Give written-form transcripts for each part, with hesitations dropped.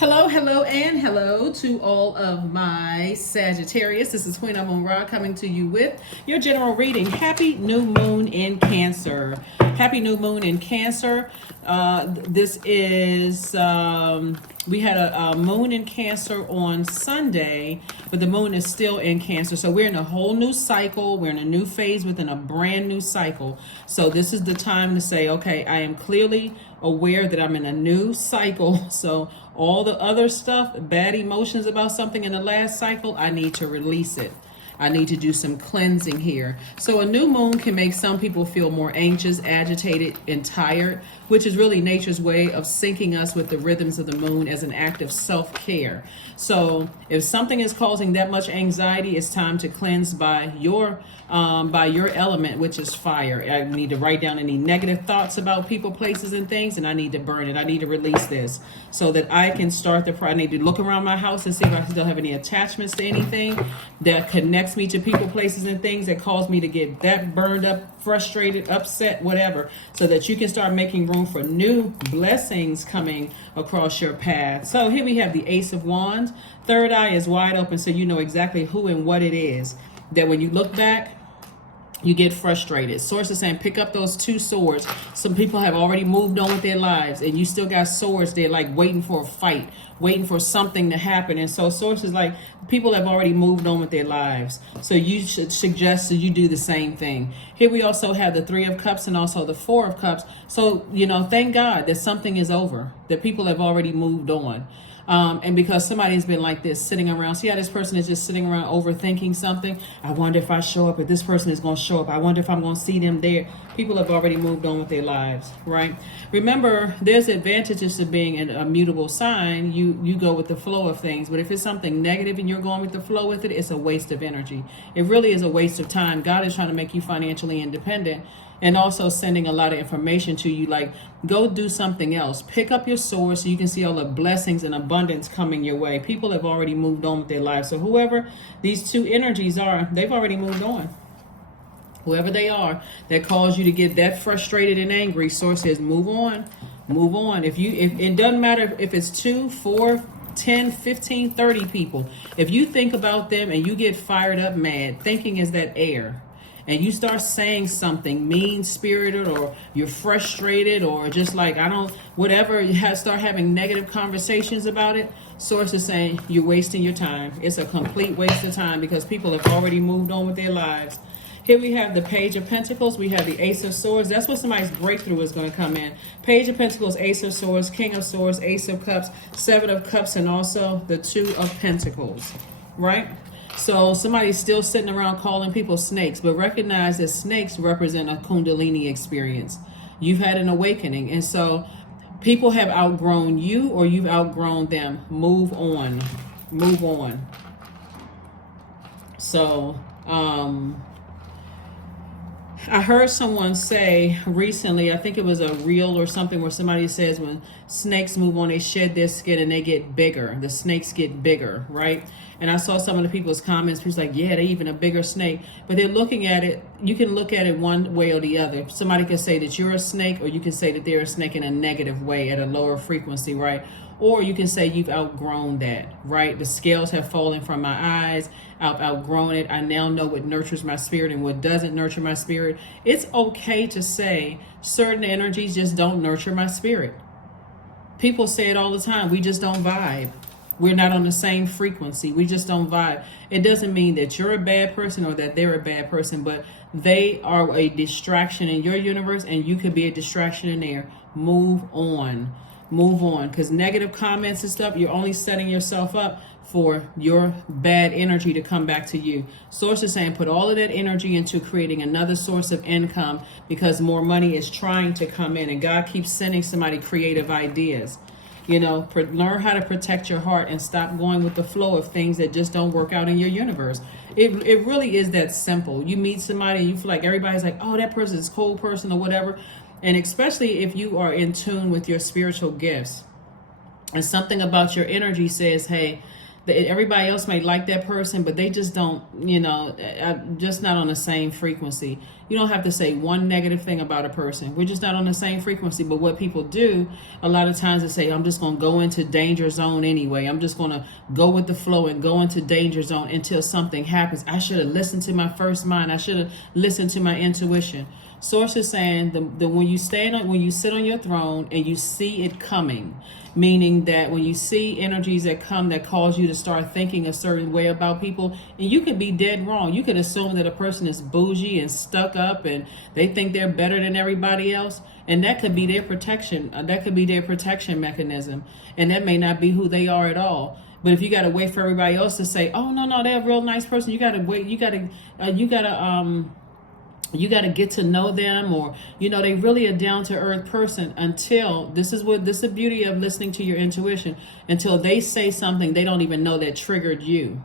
Hello, hello, and hello to all of my Sagittarius. This is Queen Amun Ra coming to you with your general reading. Happy new moon in Cancer. Happy new moon in Cancer. This is, we had a moon in Cancer on Sunday, but the moon is still in Cancer. So we're in a whole new cycle. We're in a new phase within a brand new cycle. So this is the time to say, okay, I am clearly aware that I'm in a new cycle. So all the other stuff, bad emotions about something in the last cycle, I need to release it. I need to do some cleansing here. So a new moon can make some people feel more anxious, agitated, and tired, which is really nature's way of syncing us with the rhythms of the moon as an act of self-care. So if something is causing that much anxiety, it's time to cleanse by your element, which is fire. I need to write down any negative thoughts about people, places, and things, and I need to burn it. I need to release this so that I can start I need to look around my house and see if I still have any attachments to anything that connects me to people, places, and things that cause me to get that burned up, frustrated, upset, whatever, so that you can start making room for new blessings coming across your path. So here we have the Ace of Wands. Third eye is wide open, so you know exactly who and what it is. That when you look back, you get frustrated. Source is saying pick up those two swords. Some people have already moved on with their lives, and you still got swords. They're like waiting for a fight, waiting for something to happen. And so source is like people have already moved on with their lives. So you should suggest that you do the same thing. Here we also have the Three of Cups and also the Four of Cups. So, thank God that something is over, that people have already moved on. And because somebody's been like this, sitting around, see how this person is just sitting around overthinking something. I wonder if I show up, if this person is going to show up. I wonder if I'm going to see them there. People have already moved on with their lives, right? Remember, there's advantages to being an immutable sign. You go with the flow of things. But if it's something negative and you're going with the flow with it, it's a waste of energy. It really is a waste of time. God is trying to make you financially independent, and also sending a lot of information to you, like go do something else. Pick up your sword so you can see all the blessings and abundance coming your way. People have already moved on with their lives. So whoever these two energies are, they've already moved on. Whoever they are that caused you to get that frustrated and angry, source says move on, move on. If it doesn't matter if it's 2, 4, 10, 15, 30 people. If you think about them and you get fired up mad, thinking is that air, and you start saying something mean-spirited, or you're frustrated, or just like, whatever, start having negative conversations about it, source is saying you're wasting your time. It's a complete waste of time because people have already moved on with their lives. Here we have the Page of Pentacles. We have the Ace of Swords. That's what somebody's breakthrough is going to come in. Page of Pentacles, Ace of Swords, King of Swords, Ace of Cups, Seven of Cups, and also the Two of Pentacles, right? So somebody's still sitting around calling people snakes, but recognize that snakes represent a Kundalini experience. You've had an awakening. And so people have outgrown you, or you've outgrown them. Move on. Move on. So, I heard someone say recently, I think it was a reel or something, where somebody says when snakes move on, they shed their skin and they get bigger. The snakes get bigger, right? And I saw some of the people's comments. People's like, yeah, they're even a bigger snake. But they're looking at it. You can look at it one way or the other. Somebody can say that you're a snake, or you can say that they're a snake in a negative way at a lower frequency, right? Or you can say you've outgrown that, right? The scales have fallen from my eyes. I've outgrown it. I now know what nurtures my spirit and what doesn't nurture my spirit. It's okay to say certain energies just don't nurture my spirit. People say it all the time. We just don't vibe. We're not on the same frequency. We just don't vibe. It doesn't mean that you're a bad person or that they're a bad person, but they are a distraction in your universe, and you could be a distraction in there. Move on. Move on. Because negative comments and stuff, you're only setting yourself up for your bad energy to come back to you. Source is saying put all of that energy into creating another source of income, because more money is trying to come in, and God keeps sending somebody creative ideas. Learn how to protect your heart and stop going with the flow of things that just don't work out in your universe. It really is that simple. You meet somebody and you feel like everybody's like, oh, that person is a cold person or whatever. And especially if you are in tune with your spiritual gifts and something about your energy says, hey, Everybody else may like that person, but they just don't, just not on the same frequency. You don't have to say one negative thing about a person. We're just not on the same frequency. But what people do a lot of times is say, I'm just going to go into danger zone anyway. I'm just going to go with the flow and go into danger zone until something happens. I should have listened to my first mind. I should have listened to my intuition. Source is saying when you sit on your throne and you see it coming, meaning that when you see energies that come that cause you to start thinking a certain way about people, and you could be dead wrong. You could assume that a person is bougie and stuck up and they think they're better than everybody else. And that could be their protection. That could be their protection mechanism. And that may not be who they are at all. But if you got to wait for everybody else to say, oh, no, they're a real nice person. You got to wait. You got to get to know them, or they really a down-to-earth person until this is the beauty of listening to your intuition, until they say something they don't even know that triggered you.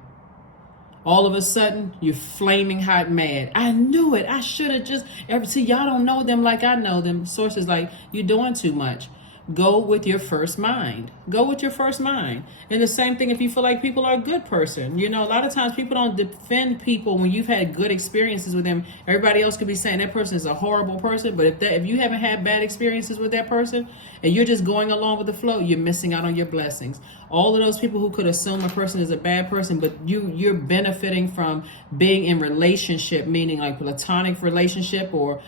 All of a sudden you're flaming hot mad. I knew it. I should have just see, y'all don't know them like I know them. Source is like, you're doing too much. Go with your first mind. Go with your first mind. And the same thing if you feel like people are a good person. A lot of times people don't defend people when you've had good experiences with them. Everybody else could be saying that person is a horrible person. But if you haven't had bad experiences with that person and you're just going along with the flow, you're missing out on your blessings. All of those people who could assume a person is a bad person, but you're benefiting from being in relationship, meaning like platonic relationship or,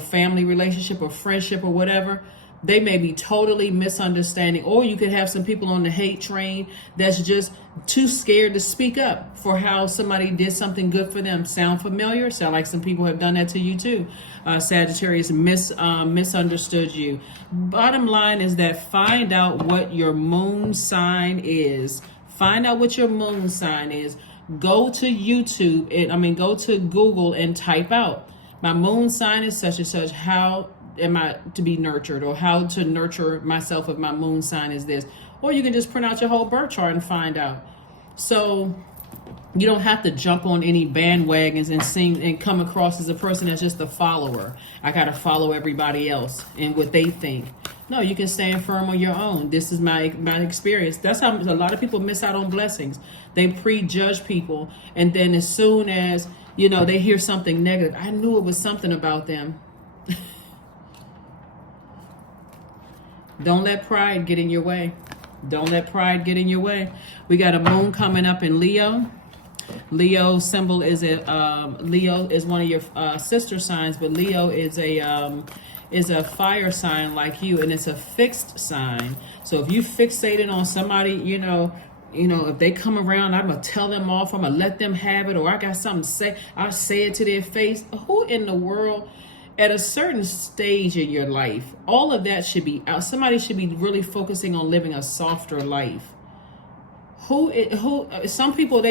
family relationship or friendship or whatever. They may be totally misunderstanding, or you could have some people on the hate train that's just too scared to speak up for how somebody did something good for them. Sound familiar? Sound like some people have done that to you too. Sagittarius misunderstood you. Bottom line is that find out what your moon sign is. Find out what your moon sign is. Go to YouTube, go to Google and type out, my moon sign is such and such. How am I to be nurtured, or how to nurture myself if my moon sign is this? Or you can just print out your whole birth chart and find out. So you don't have to jump on any bandwagons and come across as a person that's just a follower. I got to follow everybody else and what they think. No, you can stand firm on your own. This is my experience. That's how a lot of people miss out on blessings. They prejudge people, and then as soon as they hear something negative, I knew it was something about them. Don't let pride get in your way. Don't let pride get in your way. We got a moon coming up in Leo. Leo symbol is Leo is one of your sister signs, but Leo is a fire sign like you, and it's a fixed sign. So if you fixated on somebody, if they come around, I'm gonna tell them off. I'm gonna let them have it, or I got something to say. I'll say it to their face. Who in the world? At a certain stage in your life, all of that should be out. Somebody should be really focusing on living a softer life. Some people,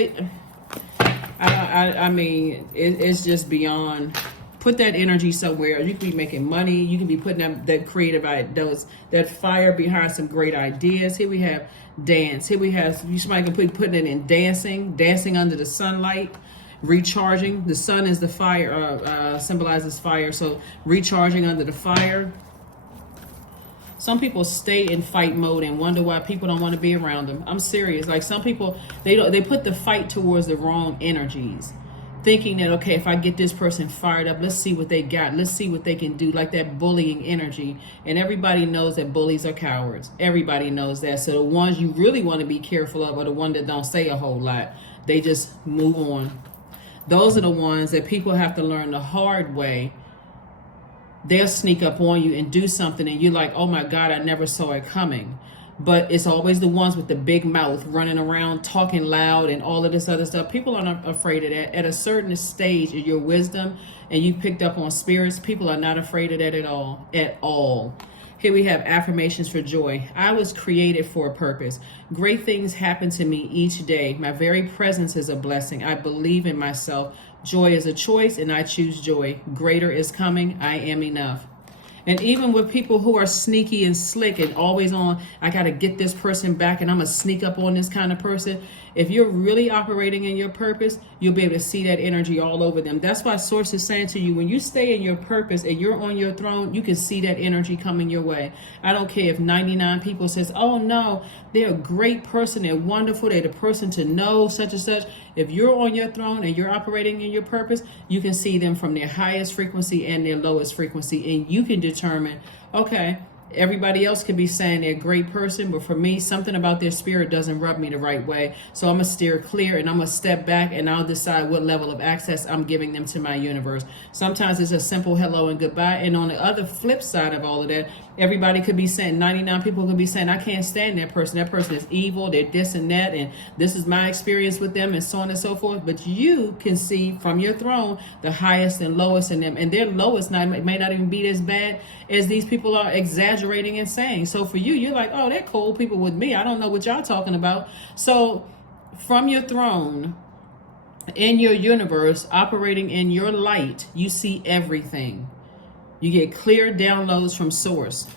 it's just beyond. Put that energy somewhere. You can be making money. You can be putting that creative ideas, that fire behind some great ideas. Here we have dance. Here we have, somebody can putting it in dancing under the sunlight. Recharging. The sun is the fire, symbolizes fire. So recharging under the fire. Some people stay in fight mode and wonder why people don't want to be around them. I'm serious. Like some people, they put the fight towards the wrong energies, thinking that, okay, if I get this person fired up, let's see what they got. Let's see what they can do. Like that bullying energy. And everybody knows that bullies are cowards. Everybody knows that. So the ones you really want to be careful of are the ones that don't say a whole lot. They just move on. Those are the ones that people have to learn the hard way. They'll sneak up on you and do something, and you're like, oh my God, I never saw it coming. But it's always the ones with the big mouth running around, talking loud and all of this other stuff. People aren't afraid of that. At a certain stage of your wisdom and you picked up on spirits, people are not afraid of that at all. At all. Here we have affirmations for joy. I was created for a purpose. Great things happen to me each day. My very presence is a blessing. I believe in myself. Joy is a choice, and I choose joy. Greater is coming. I am enough. And even with people who are sneaky and slick and always on, I got to get this person back and I'm going to sneak up on this kind of person. If you're really operating in your purpose, you'll be able to see that energy all over them. That's why Source is saying to you, when you stay in your purpose and you're on your throne, you can see that energy coming your way. I don't care if 99 people says, oh no, they're a great person, they're wonderful, they're the person to know, such and such. If you're on your throne and you're operating in your purpose, you can see them from their highest frequency and their lowest frequency. And you can determine, okay, everybody else could be saying they're a great person, but for me, something about their spirit doesn't rub me the right way. So I'm going to steer clear and I'm going to step back and I'll decide what level of access I'm giving them to my universe. Sometimes it's a simple hello and goodbye. And on the other flip side of all of that, everybody could be saying, 99 people could be saying, I can't stand that person. That person is evil. They're this and that. And this is my experience with them and so on and so forth. But you can see from your throne the highest and lowest in them. And their lowest may not even be as bad as these people are exaggerating and saying. So for you, you're like, oh, they're cool people with me. I don't know what y'all talking about. So from your throne, in your universe, operating in your light, you see everything. You get clear downloads from Source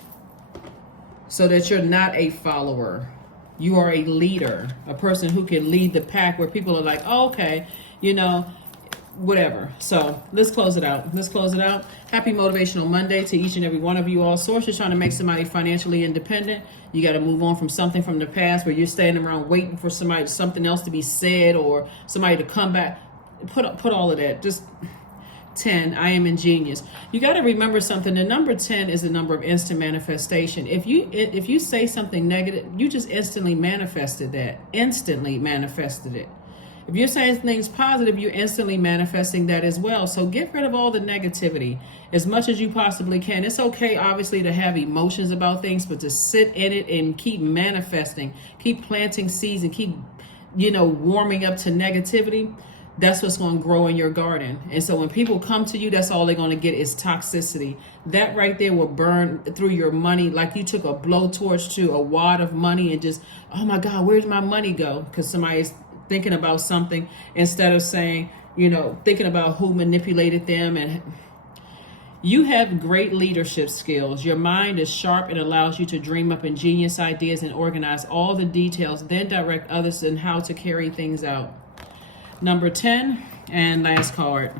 so that you're not a follower. You are a leader, a person who can lead the pack where people are like, oh, okay, you know, whatever. So let's close it out. Happy Motivational Monday to each and every one of you all. Source is trying to make somebody financially independent. You got to move on from something from the past where you're standing around waiting for something else to be said or somebody to come back. Put all of that. Just 10, I am ingenious. You got to remember something. The number 10 is the number of instant manifestation. If you say something negative, you just instantly manifested that. Instantly manifested it. If you're saying things positive, you're instantly manifesting that as well. So get rid of all the negativity as much as you possibly can. It's okay, obviously, to have emotions about things, but to sit in it and keep manifesting, keep planting seeds and keep, warming up to negativity. That's what's going to grow in your garden. And so when people come to you, that's all they're going to get is toxicity. That right there will burn through your money like you took a blowtorch to a wad of money and just, oh my God, where'd my money go? Because somebody's thinking about something instead of saying, thinking about who manipulated them. And you have great leadership skills. Your mind is sharp and allows you to dream up ingenious ideas and organize all the details, then direct others in how to carry things out. Number 10 and last card.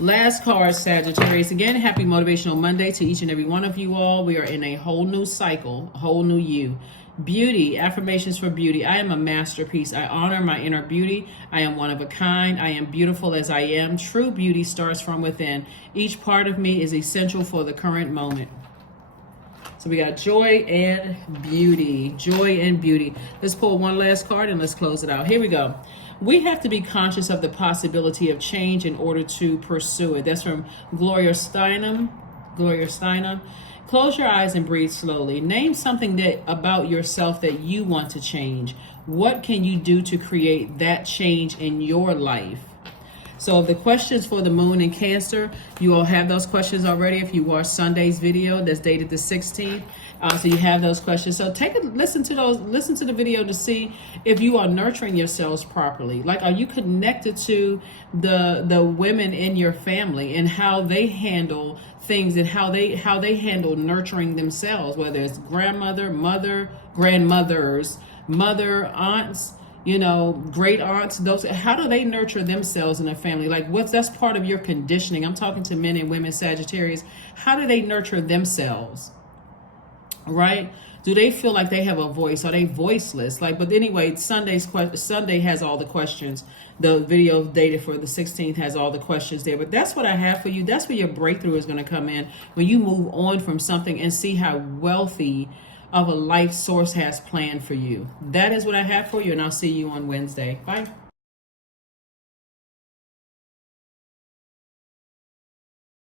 Last card, Sagittarius. Again, happy Motivational Monday to each and every one of you all. We are in a whole new cycle, a whole new you. Beauty, affirmations for beauty. I am a masterpiece. I honor my inner beauty. I am one of a kind. I am beautiful as I am. True beauty starts from within. Each part of me is essential for the current moment. So we got joy and beauty. Joy and beauty. Let's pull one last card and let's close it out. Here we go. We have to be conscious of the possibility of change in order to pursue it. That's from Gloria Steinem. Close your eyes and breathe slowly. Name something about yourself that you want to change. What can you do to create that change in your life? So the questions for the moon in Cancer, you all have those questions already if you watched Sunday's video that's dated the 16th. So you have those questions. So listen to the video to see if you are nurturing yourselves properly. Like, are you connected to the women in your family and how they handle things and how they handle nurturing themselves, whether it's grandmother, mother, grandmothers, mother, aunts, great aunts, those, how do they nurture themselves in a family? Like, that's part of your conditioning. I'm talking to men and women, Sagittarius. How do they nurture themselves? Right? Do they feel like they have a voice? Are they voiceless? But anyway, Sunday has all the questions. The video dated for the 16th has all the questions there. But that's what I have for you. That's where your breakthrough is going to come in, when you move on from something and see how wealthy of a life Source has planned for you. That is what I have for you, and I'll see you on Wednesday. Bye.